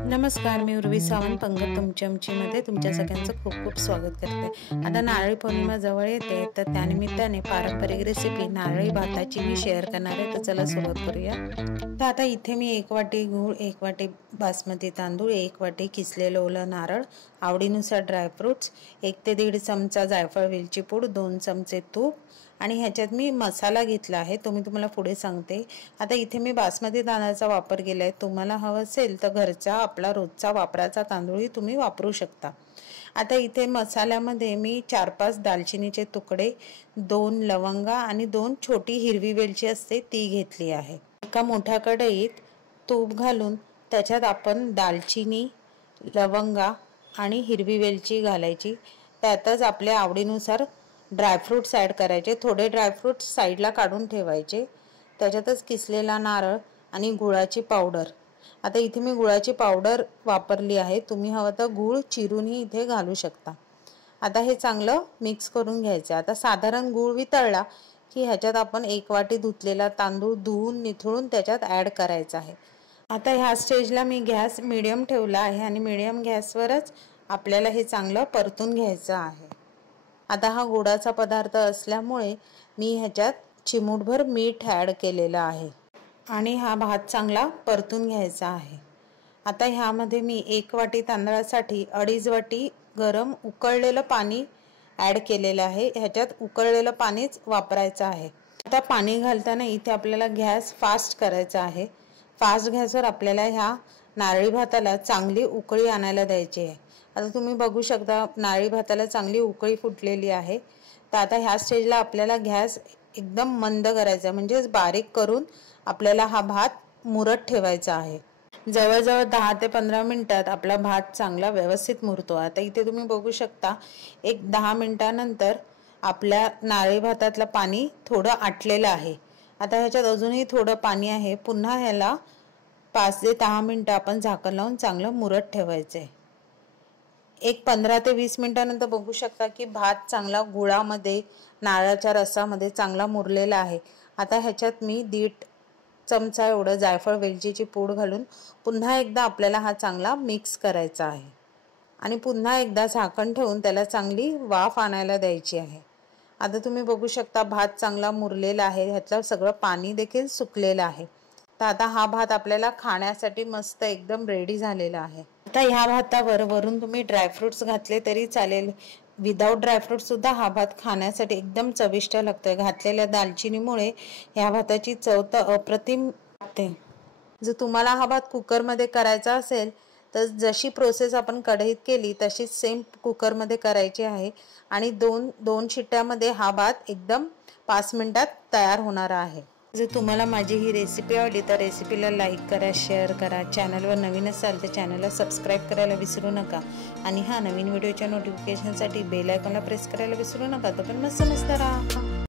नमस्कार, मी उर्वी सावंत पंगत तुमच्या आमचीमध्ये तुमच्या सगळ्यांचं खूप खूप स्वागत करते। आता नारळी पौर्णिमा जवळ येते, तर त्यानिमित्ताने पारंपरिक रेसिपी नारळी भाताची मी शेअर करणार आहे। तर चला सुरुवात करूया। तर आता इथे मी 1 वाटी गूळ, 1 वाटी बासमती तांदूळ, 1 वाटी किसलेलं ओलं नारळ, आवडीनुसार ड्रायफ्रुट्स, 1 ते 1.5 चमचा जायफळ वेलची पूड, 2 चमचे तूप आणि ह्याच्यात मी मसाला घेतला आहे, तो मी तुम्हाला पुढे सांगते। आता इथे मी बासमती तांदळाचा वापर केलाय, तुम्हाला हवं असेल तर घरचा आपला रोजचा वापराचा तांदूळही तुम्ही वापरू शकता। आता इथे मसाल्यामध्ये मी 4-5 दालचिनीचे तुकडे, 2 लवंगा आणि 2 छोटी हिरवी वेलची असते ती घेतली आहे। एका मोठ्या कढईत तूप घालून त्याच्यात आपण दालचिनी, लवंगा आणि हिरवी वेलची घालायची। त्यातच आपल्या आवडीनुसार ड्रायफ्रुट्स ॲड करायचे, थोडे ड्रायफ्रुट्स साईडला काढून ठेवायचे। त्याच्यातच किसलेला नारळ आणि गुळाची पावडर। आता इथे मी गुळाची पावडर वापरली आहे, तुम्ही हवं तर गूळ चिरूनही इथे घालू शकता। आता हे चांगलं मिक्स करून घ्यायचं। आता साधारण गूळ वितळला की ह्याच्यात आपण 1 वाटी धुतलेला तांदूळ धुवून निथळून त्याच्यात ॲड करायचा आहे। आता ह्या स्टेजला मी गॅस मीडियम ठेवला आहे आणि मीडियम गॅसवरच आपल्याला हे चांगलं परतून घ्यायचं आहे। आता हा गोडाचा पदार्थ असल्यामुळे मी ह्याच्यात चिमूटभर मीठ ॲड केलेलं आहे आणि हा भात चांगला परतून घ्यायचा आहे। आता ह्यामध्ये मी 1 वाटी तांदळासाठी 2.5 वाटी गरम उकळलेलं पाणी ॲड केलेलं आहे। ह्याच्यात उकळलेलं पाणीच वापरायचं आहे। आता पाणी घालताना इथे आपल्याला गॅस फास्ट करायचा आहे। फास्ट गॅसवर आपल्याला ह्या नारळी भाताला चांगली उकळी आणायला द्यायची आहे। आता तुम्ही बघू शकता नारळी भाताला चांगली उकळी फुटलेली आहे। तर आता ह्या स्टेजला आपल्याला गॅस एकदम मंद करायचा, म्हणजे बारीक करून आपल्याला हा भात मुरत ठेवायचा आहे। जवळजवळ 10 ते 15 मिनिटात आपला भात चांगला व्यवस्थित मुरतो। आता इथे तुम्ही बघू शकता एक 10 मिनिटानंतर आपल्या नारळी भातातलं पाणी थोडं आटलेलं आहे। आता ह्याच्यात अजूनही थोडं पाणी आहे। पुन्हा ह्याला 5 ते 10 मिनिटं आपण झाकण लावून चांगलं मुरत ठेवायचं आहे। एक 15 ते 20 मिनिटानंतर बघू शकता की भात चांगला गुळामध्ये, नारळाच्या रसामध्ये चांगला मुरलेला आहे। आता ह्याच्यात मी 1.5 चमचा एवढं जायफळ वेलचीची पूड घालून पुन्हा एकदा आपल्याला हा चांगला मिक्स करायचा आहे आणि पुन्हा एकदा झाकण ठेवून त्याला चांगली वाफ आणायला द्यायची आहे। आता तुम्ही बघू शकता भात चांगला मुरलेला आहे, ह्यातलं सगळं पाणी देखील सुकलेलं आहे। तर आता हा भात आपल्याला खाण्यासाठी मस्त एकदम रेडी झालेला आहे। आता ह्या भातावर वरून तुम्ही ड्रायफ्रुट्स घातले तरी चालेल, विदाउट ड्रायफ्रुट्स सुद्धा हा भात खाण्यासाठी एकदम चविष्ट लागतोय। घातलेल्या दालचिनीमुळे ह्या भाताची चव तर अप्रतिम लागते। जर तुम्हाला हा भात कुकरमध्ये करायचा असेल तर जशी प्रोसेस आपण कढईत केली तशीच सेम कुकरमध्ये करायची आहे आणि 2 शिट्ट्यामध्ये हा भात एकदम 5 मिनिटात तयार होणार आहे। जर तुम्हाला माझी ही रेसिपी आवडली तर रेसिपीला लाईक करा, शेअर करा, चॅनलवर नवीन असाल तर चॅनलला सबस्क्राईब करायला विसरू नका आणि हा नवीन व्हिडिओच्या नोटिफिकेशनसाठी बेल आयकॉनला प्रेस करायला विसरू नका। तोपर्यंत मस्त राहा।